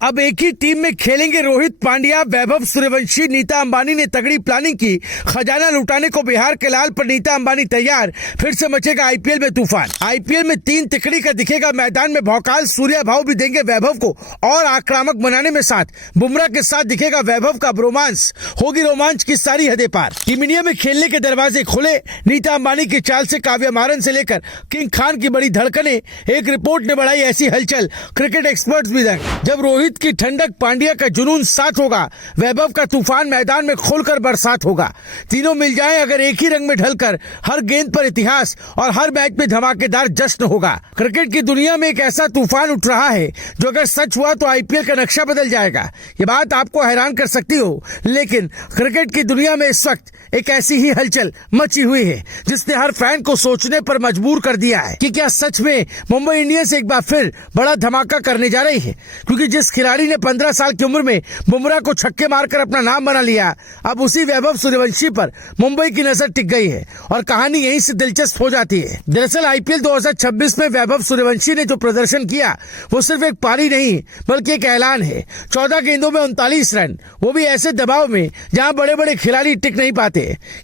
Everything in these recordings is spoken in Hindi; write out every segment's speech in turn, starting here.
अब एक ही टीम में खेलेंगे रोहित पांड्या, वैभव सूर्यवंशी। नीता अंबानी ने तगड़ी प्लानिंग की, खजाना लुटाने को बिहार के लाल पर नीता अंबानी तैयार। फिर से मचेगा आईपीएल में तूफान। आईपीएल में 3 तिकड़ी का दिखेगा मैदान में भौकाल। सूर्या भाव भी देंगे वैभव को और आक्रामक बनाने में साथ। बुमराह के साथ दिखेगा वैभव का ब्रोमांस। होगी रोमांच की सारी हदें पार। टीम इंडिया में खेलने के दरवाजे खुले। नीता अंबानी की चाल से काव्या मारन से लेकर किंग खान की बड़ी धड़कने। एक रिपोर्ट ने बढ़ाई ऐसी हलचल, क्रिकेट एक्सपर्ट्स भी दंग। जब रोहित की ठंडक, पांड्या का जुनून साथ होगा, वैभव का तूफान मैदान में खोलकर बरसात होगा। तीनों मिल जाएं अगर एक ही रंग में ढलकर, हर गेंद पर इतिहास और हर मैच में धमाकेदार जश्न होगा। क्रिकेट की दुनिया में एक ऐसा तूफान उठ रहा है जो अगर सच हुआ तो आईपीएल का नक्शा बदल जाएगा। ये बात आपको हैरान कर सकती हो, लेकिन क्रिकेट की दुनिया में इस वक्त एक ऐसी ही हलचल मची हुई है जिसने हर फैन को सोचने पर मजबूर कर दिया है कि क्या सच में मुंबई इंडियंस एक बार फिर बड़ा धमाका करने जा रही है। क्योंकि जिस खिलाड़ी ने 15 साल की उम्र में बुमराह को छक्के मारकर अपना नाम बना लिया, अब उसी वैभव सूर्यवंशी पर मुंबई की नजर टिक गई है और कहानी यहीं से दिलचस्प हो जाती है। दरअसल आईपीएल 2026 में वैभव सूर्यवंशी ने जो प्रदर्शन किया वो सिर्फ एक पारी नहीं बल्कि एक ऐलान है। 14 गेंदों में 39 रन, वो भी ऐसे दबाव में जहां बड़े बड़े खिलाड़ी टिक नहीं पाते।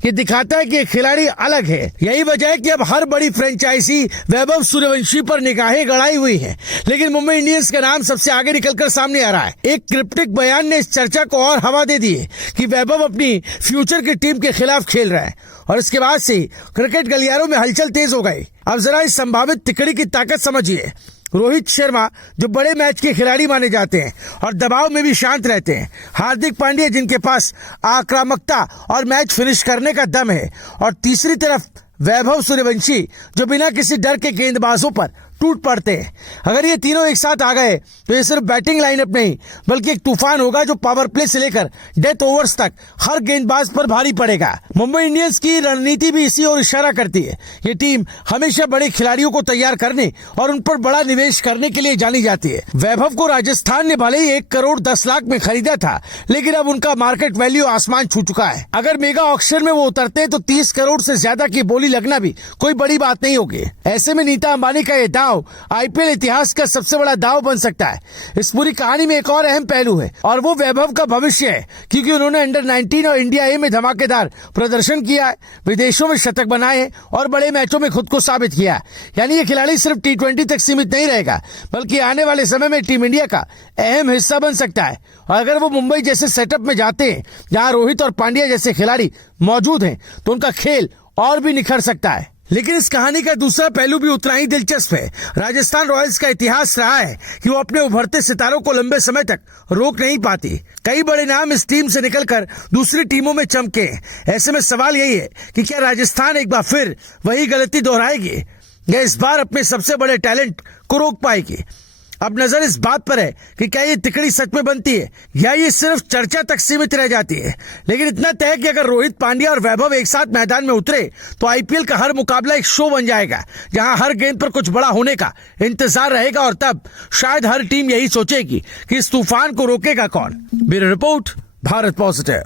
ये दिखाता है कि ये खिलाड़ी अलग है। यही वजह है कि अब हर बड़ी फ्रेंचाइजी वैभव सूर्यवंशी पर निगाहें गड़ाई हुई है, लेकिन मुंबई इंडियंस का नाम सबसे आगे निकलकर सामने आ रहा है। एक क्रिप्टिक बयान ने इस चर्चा को और हवा दे दी है कि वैभव अपनी फ्यूचर की टीम के खिलाफ खेल रहा है और इसके बाद से क्रिकेट गलियारों में हलचल तेज हो गई। अब जरा इस संभावित तिकड़ी की ताकत समझिए। रोहित शर्मा जो बड़े मैच के खिलाड़ी माने जाते हैं और दबाव में भी शांत रहते हैं। हार्दिक पांड्या जिनके पास आक्रामकता और मैच फिनिश करने का दम है। और तीसरी तरफ वैभव सूर्यवंशी जो बिना किसी डर के गेंदबाजों पर टूट पड़ते हैं। अगर ये तीनों एक साथ आ गए तो ये सिर्फ बैटिंग लाइनअप नहीं बल्कि एक तूफान होगा जो पावर प्ले से लेकर डेथ ओवर्स तक हर गेंदबाज पर भारी पड़ेगा। मुंबई इंडियंस की रणनीति भी इसी ओर इशारा करती है। ये टीम हमेशा बड़े खिलाड़ियों को तैयार करने और उन पर बड़ा निवेश करने के लिए जानी जाती है। वैभव को राजस्थान ने भले ही 1 करोड़ 10 लाख में खरीदा था, लेकिन अब उनका मार्केट वैल्यू आसमान छू चुका है। अगर मेगा ऑक्शन में वो उतरते हैं तो 30 करोड़ से ज्यादा की बोली लगना भी कोई बड़ी बात नहीं होगी। ऐसे में नीता अंबानी का ये दाव आईपीएल इतिहास का सबसे बड़ा दाव बन सकता है। इस पूरी कहानी में एक और अहम पहलू है और वो वैभव का भविष्य है, क्योंकि उन्होंने अंडर 19 और इंडिया ए में धमाकेदार प्रदर्शन किया है, विदेशों में शतक बनाए हैं और बड़े मैचों में खुद को साबित किया है। यानी ये खिलाड़ी सिर्फ T20 तक सीमित नहीं रहेगा बल्कि आने वाले समय में टीम इंडिया का अहम हिस्सा बन सकता है। और अगर वो मुंबई जैसे सेटअप में जाते हैं जहां रोहित और पांड्या जैसे खिलाड़ी मौजूद हैं तो उनका खेल और भी निखर सकता है। लेकिन इस कहानी का दूसरा पहलू भी उतना ही दिलचस्प है। राजस्थान रॉयल्स का इतिहास रहा है कि वो अपने उभरते सितारों को लंबे समय तक रोक नहीं पाती। कई बड़े नाम इस टीम से निकलकर दूसरी टीमों में चमके। ऐसे में सवाल यही है कि क्या राजस्थान एक बार फिर वही गलती दोहराएगी या इस बार अपने सबसे बड़े टैलेंट को रोक पाएगी। अब नजर इस बात पर है कि क्या ये तिकड़ी सच में बनती है या ये सिर्फ चर्चा तक सीमित रह जाती है। लेकिन इतना तय है कि अगर रोहित, पांड्या और वैभव एक साथ मैदान में उतरे तो आईपीएल का हर मुकाबला एक शो बन जाएगा जहां हर गेंद पर कुछ बड़ा होने का इंतजार रहेगा। और तब शायद हर टीम यही सोचेगी कि इस तूफान को रोकेगा कौन। Bureau report, Bharat positive.